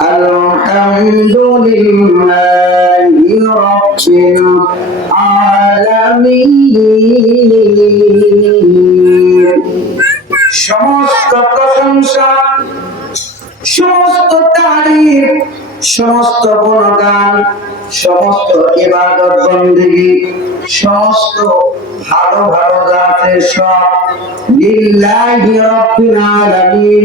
الحمد لله رب العالمين সমস্ত প্রশংসা সমস্ত তারিফ সমস্ত গুণগান সমস্ত ইবাদত বন্দেগী সমস্ত ভালো ভালো জাতের সব লিল্লাহি রাব্বিল আলামিন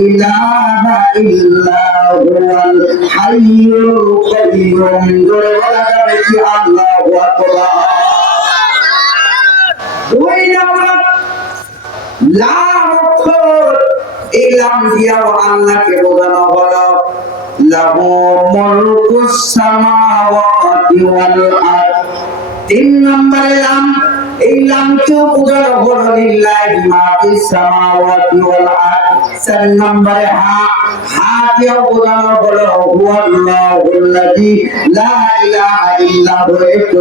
ইলাহা ইল্লা হুয়াল হাইয়ুল কাইয়্যুম ধরে বলা যাবে কি এই লাম দিয়াও আল্লাহকে বোঝানো হলো। লাহু মুলকুস সামাওয়াতি তিন নম্বরে লাম এই লামকেও বোঝানো মা ফিস সামাওয়াতি ওয়াল আরদ। চার নম্বরে হা হা দিয়াও বোঝানো হলো হুয়াল্লাহুল্লাযী লা ইলাহা ইল্লা একটু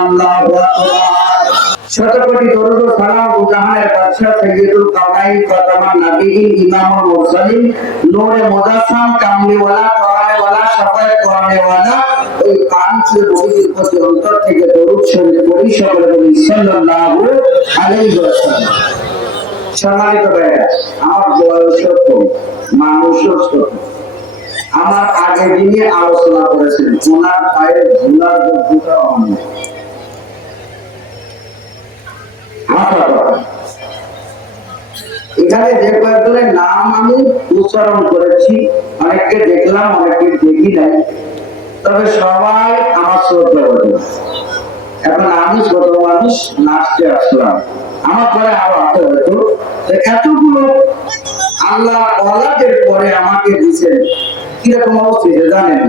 আল্লাহু আকবার। শতকোটি দরুদ সালাম জাহানের বাদশাহ সাইয়্যিদুল কাওনাইন ফাতামান নবীন ইমামুল মুরসালিন। নূরে মুজাসসাম কামলিওয়ালা, কোরআনেওয়ালা শাফায়াত কোরআনেওয়ালা ওই পাঁচ নবীর প্রতি অন্তর থেকে দরুদ সম্মানিত ভাইরা আমার বয়স কম আলোচনা করেছেন, ওনার পায়ের ধুলার যোগ্যতা এখানে যে কয়েকজনের নাম আমি উচ্চারণ করেছি, অনেককে দেখলাম, অনেককে দেখি নাই। তবে সবাই আমার শ্রদ্ধা করে এখন আমি ছোট মানুষ, নাচতে আসলাম। আমার পরে আরও আছে হয়তো। তো এতগুলো আল্লাহ অলাদের পরে আমাকে দিচ্ছেন কীরকম অবস্থিত জানেন?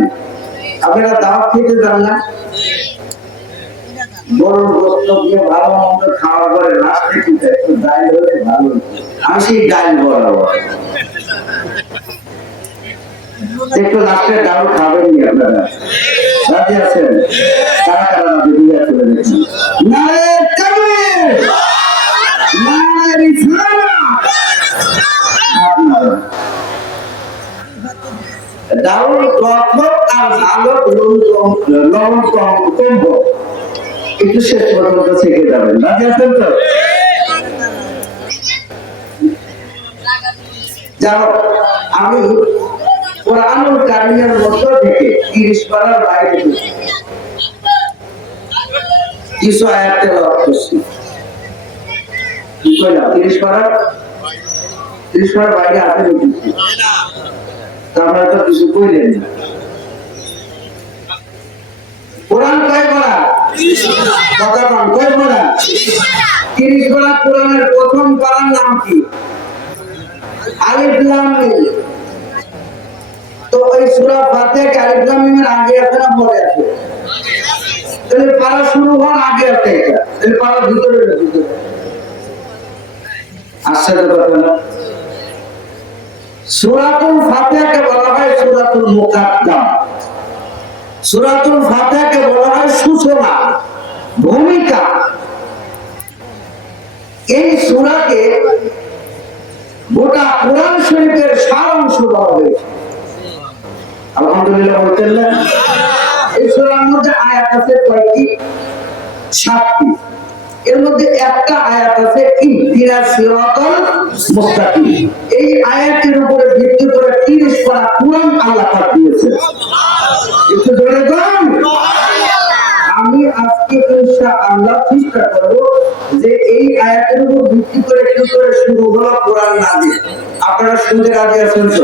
আপনারা দাওয়াত খেতে যান না? আমি সেই ডাইল বরাবর। একটু লাস্টে ডাল খাবেন নি আপনারা। রাজি আছেন? কারা কারা রাজি দিয়ে চলে লবণ কম কমবো। একটু শেষ পর্যন্ত থেকে যাবেন। তো? যাও, আমি কোরআনুল কারিমের মধ্য থেকে তিরিশ পারার বাইরে। কিছু আয়াত করছি। তিরিশ পারার তিরিশ পারার বাইরে আছে নাকি তো কিছু কইলেন না। কোরআন কয় কথা কয় তিরিশ কোরআনের প্রথম পারার নাম কি? আলিফ লাম তো ওই সূরা ফাতিহা আলিফ আগে আছে না পরে আছে? তাহলে পারা শুরু হওয়ার আগে আছে তাহলে পারা ভিতরে আশ্চর্য কথা না? সূরাতুল ফাতিহাকে বলা হয় সূরাতুল মুকাদ্দাম। সূরাতুল ফাতিহাকে বলা হয় সূচনা, ভূমিকা। এই সূরাকে গোটা কোরআন শরীফের সার অংশ দেওয়া হয়েছে। আলহামদুলিল্লাহ বলতেন না এই সূরার মধ্যে আয়াত আছে কয়টি? সাতটি। এর মধ্যে একটা আয়াত আছে, ইহদিনা সিরাতাল মুস্তাকিম। এই আয়াতের উপরে ভিত্তি করে 30 পারা কোরআন আল্লাহ পাক দিয়েছেন একটু জোরে বলুন। আমি আজকে ইনশাআল্লাহ চেষ্টা করব যে এই আয়াতের উপর ভিত্তি করে একটু করে শুরু হলো কোরআন নাজিল। আপনারা শুনতে রাজি আছেন তো?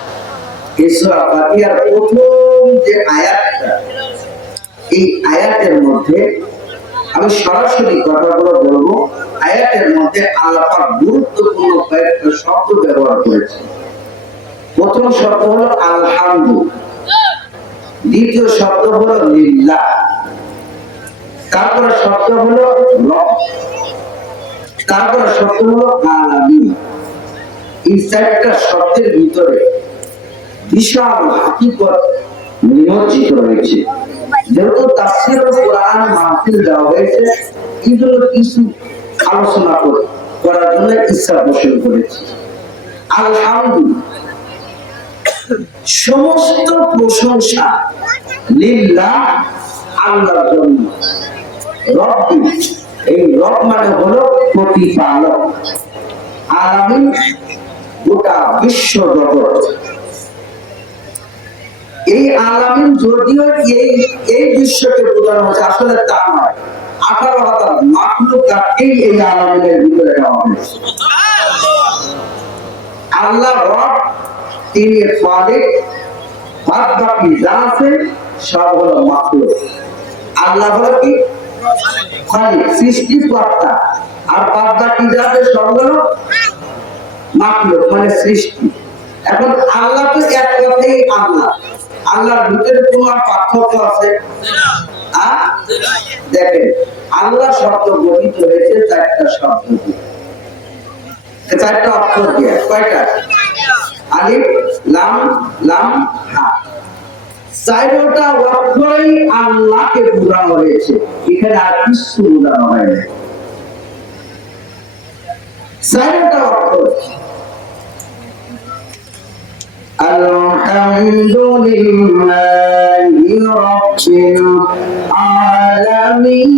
এই ফাতিহার প্রথম যে আয়াতটা, এই আয়াতের মধ্যে আমি সরাসরি কথাগুলো বলব। আয়াতের মধ্যে আল্লাহ গুরুত্বপূর্ণ কয়েকটা শব্দ ব্যবহার করেছেন। প্রথম শব্দ হলো আলহামদু। দ্বিতীয় শব্দ হলো লিল্লাহ তারপরে শব্দ হলো রব। তারপরে শব্দ হলো আলামিন। এই চারটা শব্দের ভিতরে নিমজ্জিত রয়েছে যেহেতু তাফসীর কোরআন মাহফিল দেওয়া হয়েছে, এগুলো কিছু আলোচনা করে করার জন্য ইচ্ছা পোষণ করেছি। সমস্ত প্রশংসা লিল্লাহ, আল্লাহর জন্য। রব্বি, এই রব মানে হলো প্রতিপালক। আলামিন গোটা বিশ্ব জগৎ এই আলামিন যদিও এই এই বিশ্বকে বোঝানো হচ্ছে, আসলে তা নয়। আঠারো হাজার মাকলুকাতকেই এই আলামিনের ভিতরে নেওয়া হয়েছে। আল্লাহ রব, তিনি খালিক বাদ বাকি যা আছে, সব হলো আল্লাহ হলো কি? আর বাদ বাকি যা আছে, সব হলো মানে সৃষ্টি। এখন আল্লাহ তো এক কথাই আল্লাহ। আল্লাহর ভিতরে কোনো পার্থক্য আছে? দেখেন আল্লাহ শব্দ গঠিত হয়েছে চারটা শব্দ দিয়ে। চারটা অক্ষর দিয়ে, কয়টা? আলিফ, লাম লাম, হা। চারটা অক্ষরই আল্লাহকে বোঝানো হয়েছে। এখানে আর কিছু বোঝানো হয় না চারটা الحمد لله رب العالمين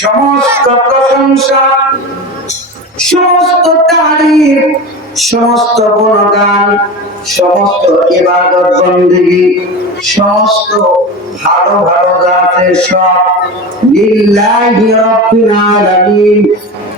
সমস্ত প্রশংসা সমস্ত তারিফ সমস্ত গুণগান সমস্ত ইবাদত বন্দেগী সমস্ত ভালো ভালো জাতের সব লিল্লাহি রাব্বিল আলামিন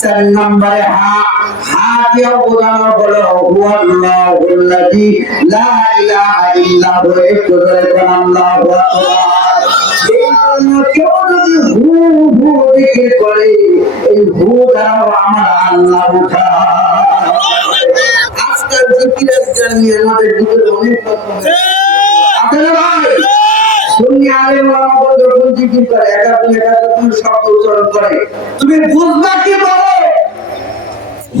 চার নম্বরে হা হা দিয়াও বোঝানো হলো হুয়াল্লাহুল্লাযী লা ইলাহা ইল্লা একটু ধরে কোন আল্লাহু আকবার এই জন্য কেউ যদি হু হু দিকে করে, এই হু দ্বারাও আমার আল্লাহ উঠা আজকাল জিকিরের নিয়ে আমাদের ভিতরে অনেক রকমের আছে। ভাই? সুন্নি আলেম ওলামাগণ যখন জিকির করে একাত্ম একাত্ম শব্দ উচ্চারণ করে তুমি বুঝবা কি বলো?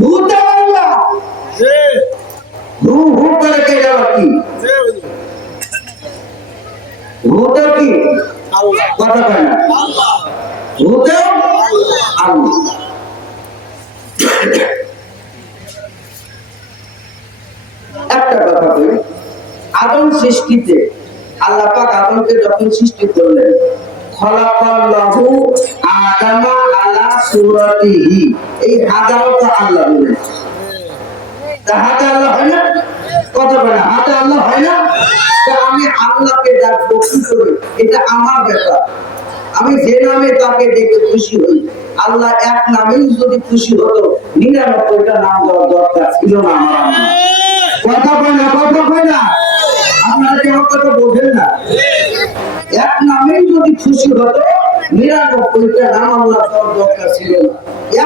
ভূতে আল্লাহ। হু হু করে কে গেল কি? ভূতে কি? কথা কয় না। ভূতে আল্লাহ। একটা কথা বলি। আদম সৃষ্টিতে আল্লাহ পাক আদমকে যখন সৃষ্টি করলেন, খলাকাল্লাহু আদামা আলা এই আল্লাহ কত বলে না? আমি যে নামে তাকে ডেকে খুশি হই, আল্লাহ এক নামেই যদি খুশি হতো, নিরানব্বইটা নাম দেওয়ার দরকার ছিল না কথা কয় কথা না। আপনারা কেউ কথা বোঝেন না। এক নামেই যদি খুশি হতো নিরানব্বইটা নাম আল্লাহ দেওয়ার দরকার ছিল না।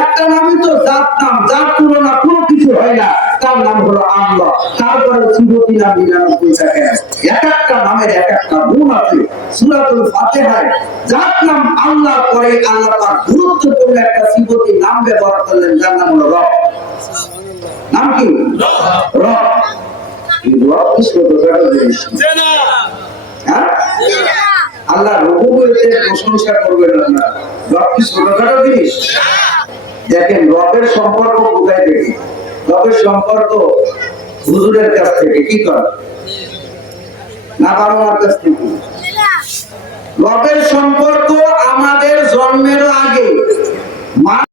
একটা নামই তো জাত নাম যার তুলনা কোনো কিছু হয় না তার নাম হলো আল্লাহ। তারপরে শিবতী নাম নিরানব্বইটা কেন এক একটা নামের এক একটা গুণ আছে। সুরাতুল ফাতেহায় যার নাম আল্লাহ করে আল্লাহ তার গুরুত্বপূর্ণ একটা শিবতী নাম ব্যবহার করলেন যার নাম হলো রব। নাম কি? রব। রবের সম্পর্ক হুজুরের কাছ থেকে কি না বাবা সম্পর্ক আমাদের জন্মের আগে।